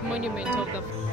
this monument of the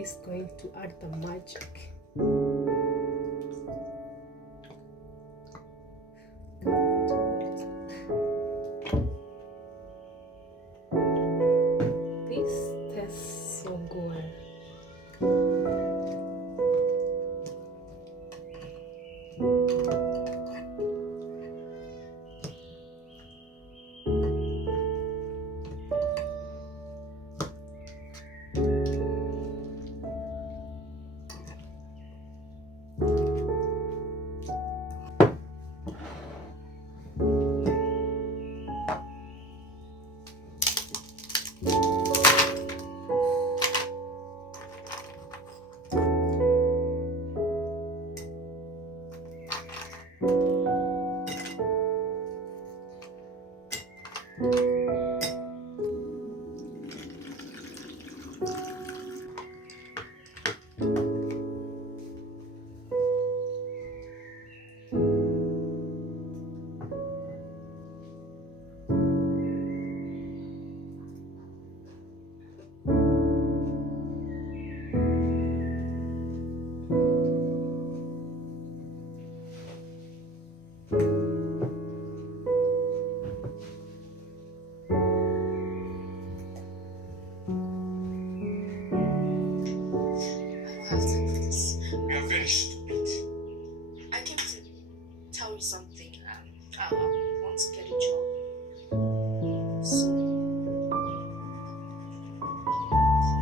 is going to add the magic. This tastes so good. Something. I want to get a job. So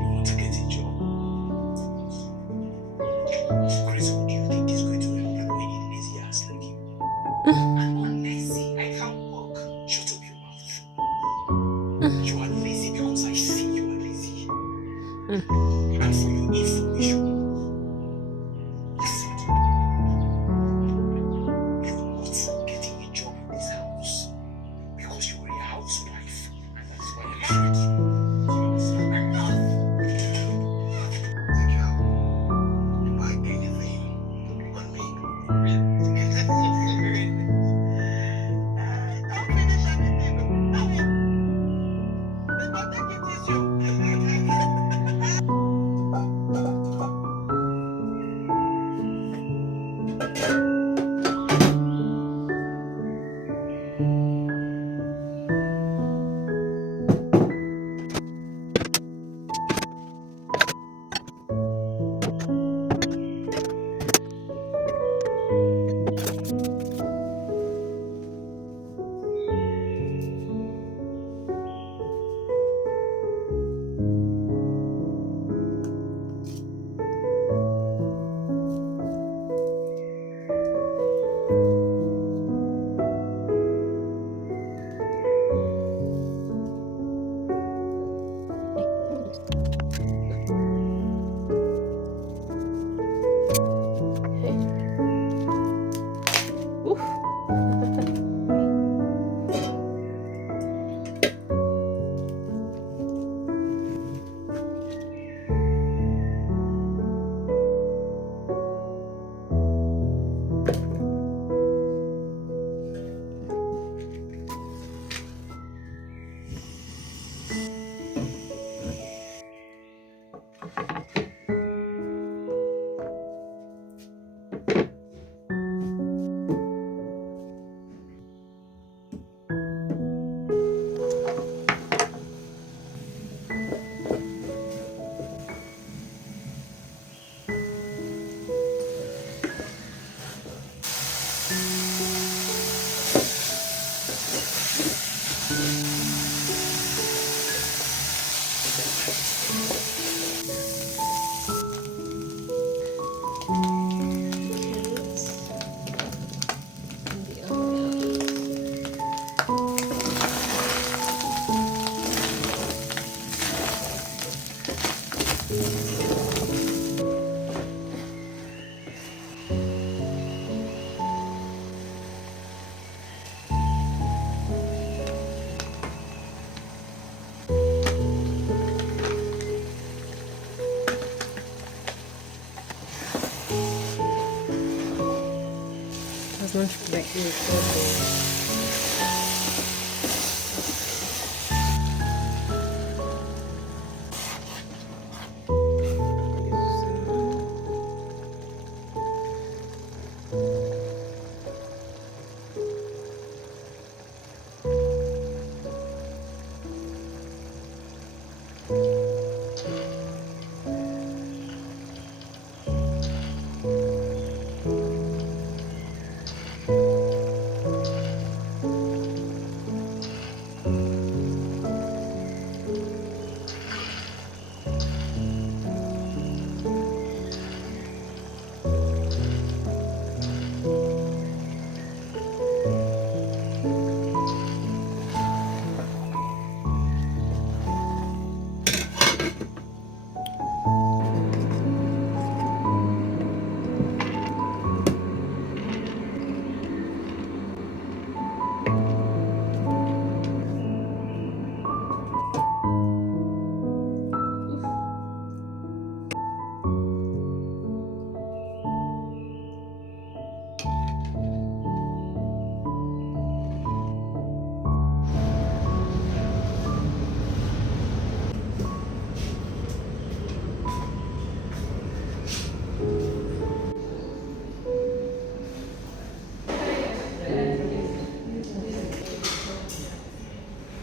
You want to get a job? Chris, what do you think is going to happen when you lazy ass like you? I'm not lazy. I can't walk. Shut up your mouth. You are lazy because I see you are lazy. And for your information, listen to me. You're not getting a job in this house because you are a housewife, and that is why you're ready. Take you out. You buy anything on me. Really? Don't finish anything. I mean, don't take it easy. was not correctly recording.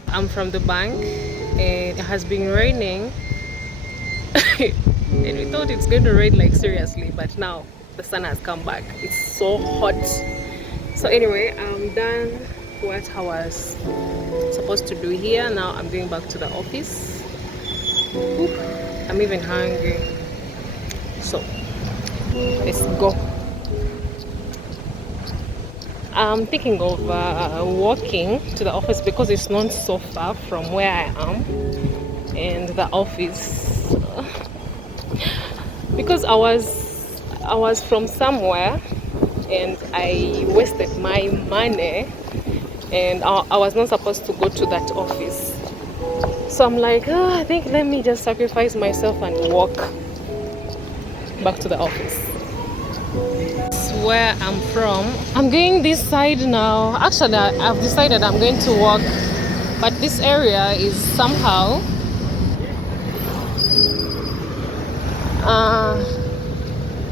I'm from the bank and it has been raining and we thought it's going to rain like seriously, but now the sun has come back. It's so hot. So anyway, I'm done what I was supposed to do here. Now I'm going back to the office. Ooh, I'm even hungry. So let's go. I'm thinking of walking to the office because it's not so far from where I am and the office. Because I was from somewhere and I wasted my money and I was not supposed to go to that office. So I'm like, I think let me just sacrifice myself and walk back to the office. Where I'm from, I'm going this side now. Actually, I've decided I'm going to walk, but this area is somehow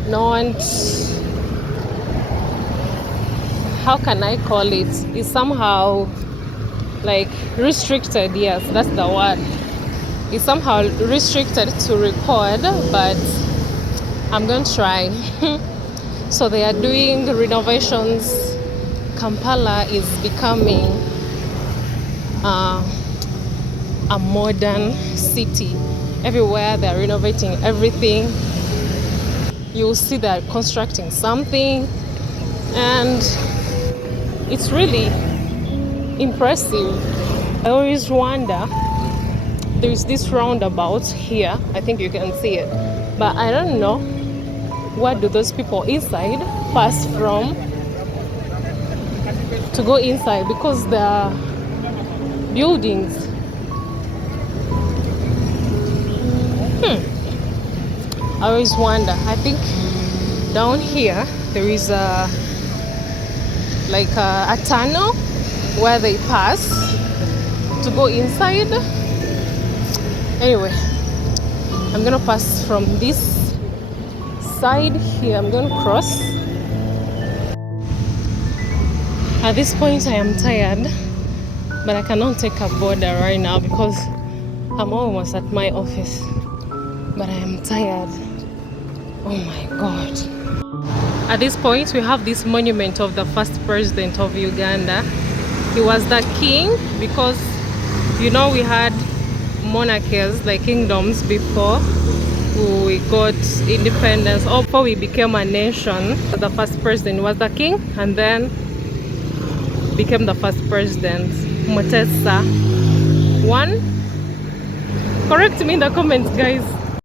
not, how can I call it? It's somehow like restricted. Yes, that's the word. It's somehow restricted to record, but I'm going to try. So they are doing renovations. Kampala is becoming a modern city. Everywhere they're renovating everything. You'll see they're constructing something, and it's really impressive. I always wonder, there's this roundabout here. I think you can see it, but I don't know, where do those people inside pass from to go inside, because there are buildings. I always wonder. I think down here there is a tunnel where they pass to go inside. Anyway, I'm gonna pass from this side here. I'm gonna cross. At this point I am tired, but I cannot take a border right now because I'm almost at my office, but I am tired. Oh my god. At this point we have this monument of the first president of Uganda. He was the king, because you know we had monarchies, like kingdoms, before we got independence, or before we became a nation. The first president was the king and then became the first president. Mutesa won. Correct me in the comments, guys.